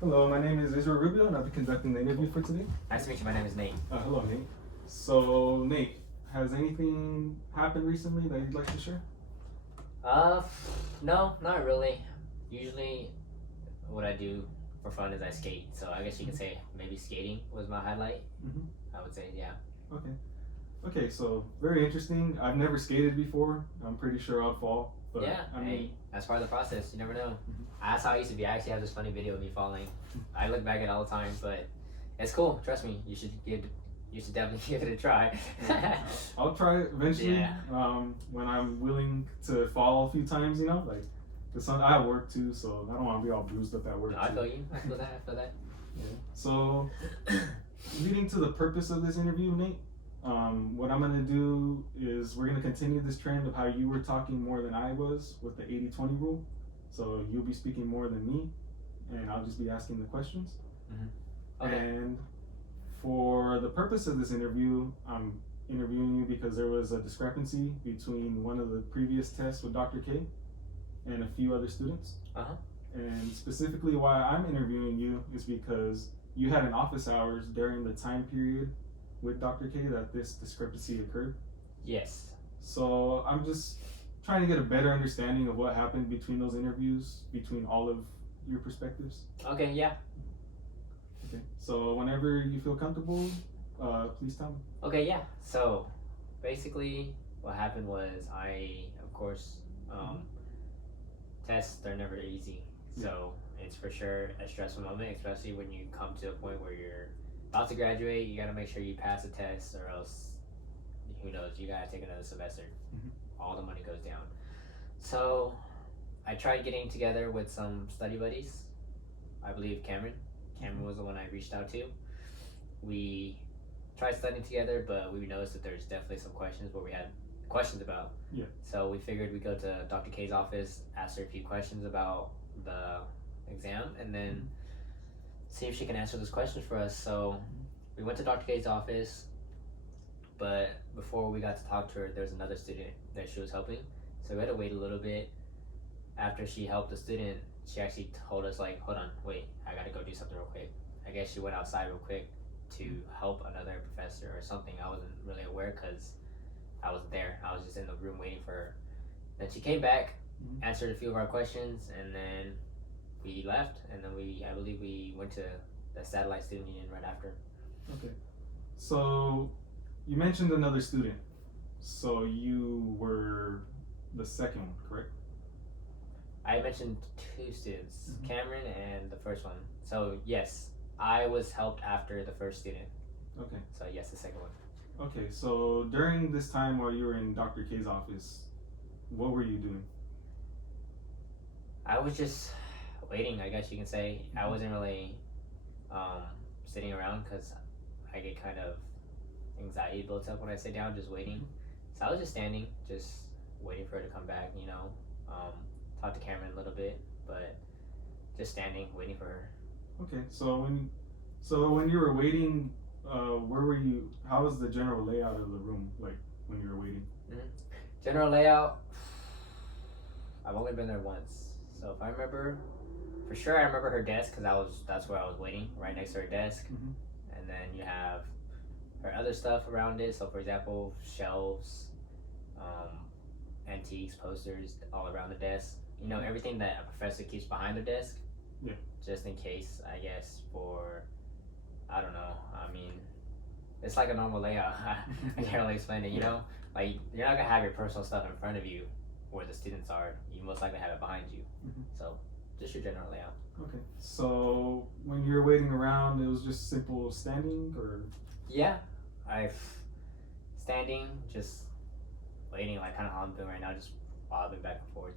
Hello, my name is Israel Rubio, and I'll be conducting the interview for today. Nice to meet you. My name is Nate. Hello, Nate. So, Nate, has anything happened recently that you'd like to share? No, not really. Usually, what I do for fun is I skate. So I guess you could say maybe skating was my highlight. Mm-hmm. I would say, yeah. Okay. Okay, so very interesting. I've never skated before. I'm pretty sure I'd fall. But Yeah, hey, that's part of the process. You never know. That's how I used to be. I actually have this funny video of me falling. I look back at it all the time, but it's cool. Trust me, you should definitely give it a try. I'll try it eventually. Yeah. When I'm willing to fall a few times, like, cause I have work too, so I don't want to be all bruised up at work. No, I feel you. I feel that. Yeah. So, leading to the purpose of this interview, Nate, what I'm going to do is we're going to continue this trend of how you were talking more than I was with the 80-20 rule. So you'll be speaking more than me, and I'll just be asking the questions. Mm-hmm. Okay. And for the purpose of this interview, I'm interviewing you because there was a discrepancy between one of the previous tests with Dr. K and a few other students. Uh-huh. And specifically why I'm interviewing you is because you had an office hours during the time period with Dr. K that this discrepancy occurred. Yes. So I'm just trying to get a better understanding of what happened between those interviews, between all of your perspectives. Okay, yeah. Okay, so whenever you feel comfortable, please tell me. Okay, yeah. So basically what happened was of course, tests, they're never easy. So it's for sure a stressful moment, especially when you come to a point where you're about to graduate. You got to make sure you pass the test, or else, who knows, you got to take another semester. All the money goes down. So I tried getting together with some study buddies. I believe Cameron was the one I reached out to. We tried studying together, but we noticed that there's definitely some questions where we had questions about. Yeah. So we figured we'd go to Dr. K's office, ask her a few questions about the exam, and then see if she can answer those questions for us. So we went to Dr. K's office, but before we got to talk to her, there was another student that she was helping. So we had to wait a little bit. After she helped the student, she actually told us, like, hold on, wait, I gotta go do something real quick. I guess she went outside real quick to help another professor or something. I wasn't really aware because I wasn't there. I was just in the room waiting for her. Then she came back, answered a few of our questions, and then we left. And then I believe we went to the Satellite Student Union right after. Okay. So you mentioned another student. So you were the second one, correct? I mentioned two students, Cameron and the first one. So yes, I was helped after the first student. Okay. So yes, the second one. Okay, so during this time while you were in Dr. K's office, what were you doing? I was just waiting, I guess you can say. I wasn't really sitting around because I get kind of anxiety built up when I sit down just waiting. So I was just standing, just waiting for her to come back, talk to Cameron a little bit, but just standing, waiting for her. Okay, so when you were waiting, where were you? How was the general layout of the room like when you were waiting? General layout, I've only been there once, so if I remember, for sure I remember her desk because that's where I was waiting, right next to her desk. And then you have her other stuff around it. So for example, shelves, antiques, posters all around the desk. Everything that a professor keeps behind the desk. Yeah. Just in case, I guess, I don't know. I mean, it's like a normal layout. I can't really explain it, Like, you're not gonna have your personal stuff in front of you where the students are. You most likely have it behind you. So, just your general layout. Okay. So, when you were waiting around, it was just simple standing, or? Yeah. Standing, just waiting, like kind of how I'm doing right now, just bobbing back and forth,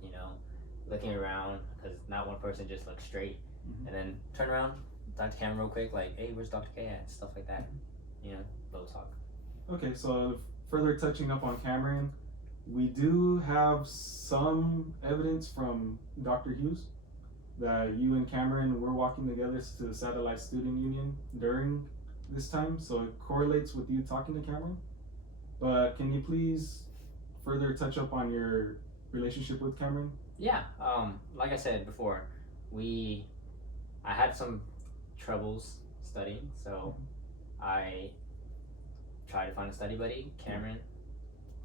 looking around, because not one person just looks straight. And then turn around, talk to Cameron real quick, like, hey, where's Dr. K at? Stuff like that. Little talk. Okay, so further touching up on Cameron, we do have some evidence from Dr. Hughes that you and Cameron were walking together to the Satellite Student Union during this time, so it correlates with you talking to Cameron. But can you please further touch up on your relationship with Cameron? Yeah, like I said before, I had some troubles studying, so I tried to find a study buddy. Cameron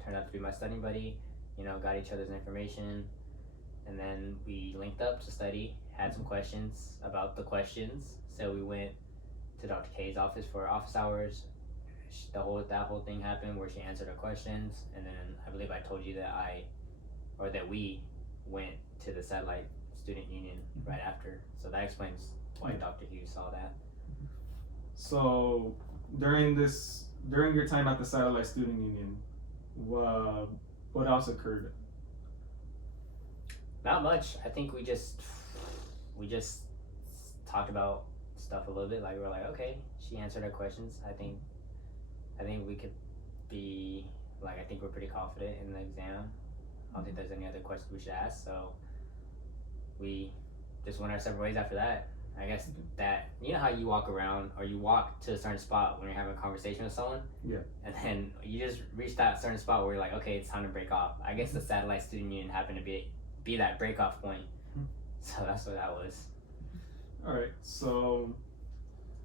turned out to be my study buddy. Got each other's information, and then we linked up to study. Had some questions about the questions, so we went to Dr. K's office for office hours. That whole thing happened where she answered our questions, and then I believe I told you that we went to the satellite student union right after. So that explains why Dr. Hughes saw that. So during your time at the satellite student union, what else occurred? Not much. I think we just talked about stuff a little bit. Like we were like, okay, she answered our questions. I think we could be like, I think we're pretty confident in the exam. I don't think there's any other questions we should ask. So we just went our separate ways after that. I guess that, how you walk around or you walk to a certain spot when you're having a conversation with someone. Yeah. And then you just reach that certain spot where you're like, okay, it's time to break off. I guess the satellite student union happened to be that break off point. So that's what that was. All right. So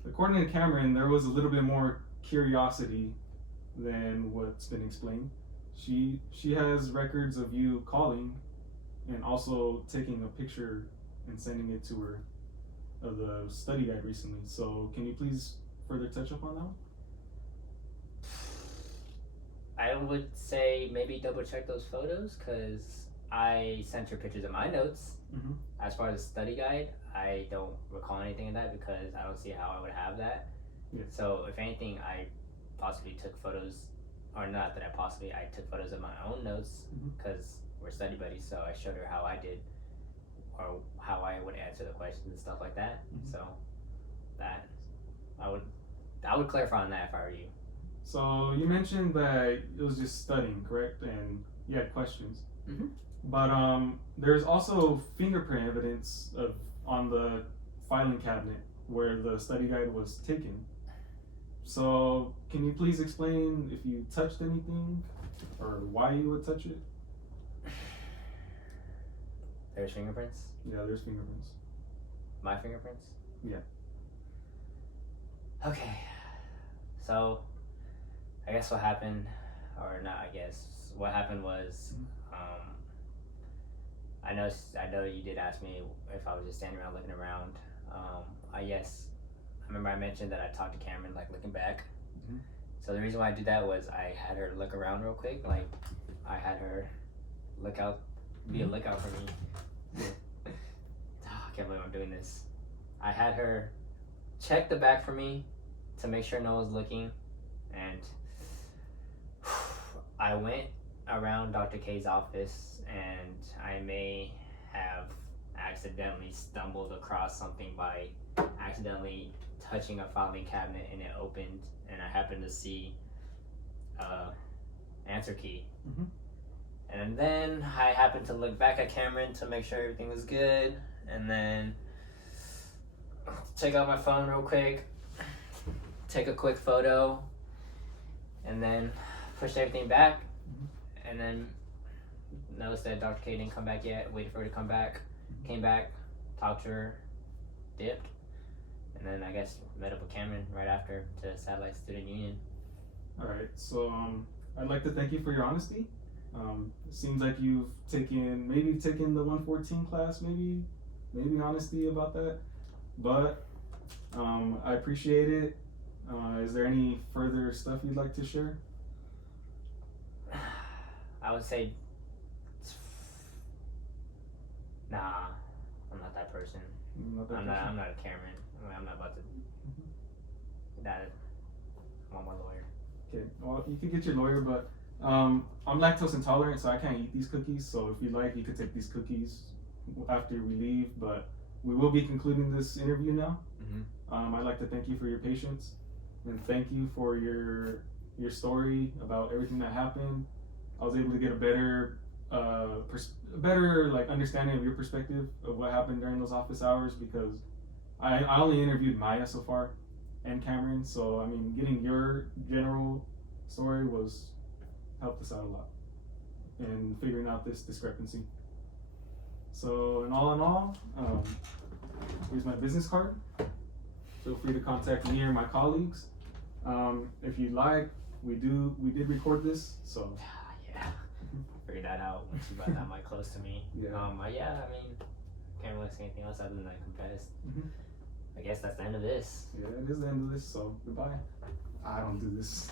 according to Cameron, there was a little bit more curiosity than what's been explained. She has records of you calling and also taking a picture and sending it to her of the study guide recently. So can you please further touch up on that one? I would say maybe double check those photos because I sent her pictures of my notes. Mm-hmm. As far as the study guide, I don't recall anything of that because I don't see how I would have that. Yeah. So if anything, I possibly took photos, or not that I took photos of my own notes because we're study buddies. So I showed her how I did, or how I would answer the questions and stuff like that. So that I would clarify on that if I were you. So you mentioned that it was just studying, correct? And you had questions. Mm-hmm. But there's also fingerprint evidence on the filing cabinet where the study guide was taken. So can you please explain if you touched anything or why you would touch it? There's fingerprints? Yeah, there's fingerprints. My fingerprints? Yeah. Okay. So I guess what happened, or not I guess, what happened was I know you did ask me if I was just standing around looking around. I remember I mentioned that I talked to Cameron like looking back. So the reason why I did that was I had her look around real quick, like I had her be a lookout for me. I can't believe I'm doing this. I had her check the back for me to make sure no one's looking, and I went around Dr. K's office and I may have accidentally stumbled across something by accidentally touching a filing cabinet and it opened and I happened to see answer key. And then I happened to look back at Cameron to make sure everything was good, and then check out my phone real quick, take a quick photo, and then pushed everything back, and then noticed that Dr. K didn't come back yet, waited for her to come back, came back, talked to her, dipped, and then I guess met up with Cameron right after to Satellite Student Union. Alright, so I'd like to thank you for your honesty. It seems like you've taken the 114 class, maybe honesty about that, but I appreciate it. Is there any further stuff you'd like to share? I would say, nah, I'm not that person. I'm not a Cameron. I'm not about to. That. I want my lawyer. Okay, well, you can get your lawyer, but I'm lactose intolerant, so I can't eat these cookies. So if you'd like, you could take these cookies after we leave. But we will be concluding this interview now. I'd like to thank you for your patience and thank you for your story about everything that happened. I was able to get a better like understanding of your perspective of what happened during those office hours because I only interviewed Maya so far and Cameron. So I mean, getting your general story helped us out a lot in figuring out this discrepancy. So in all, Here's my business card. Feel free to contact me or my colleagues. If you'd like, we did record this, so. Yeah, figured that out once you brought that mic close to me. Yeah. Yeah, I mean, can't really say anything else other than confess. Mhm. I guess that's the end of this. Yeah, it is the end of this, so goodbye. I don't do this.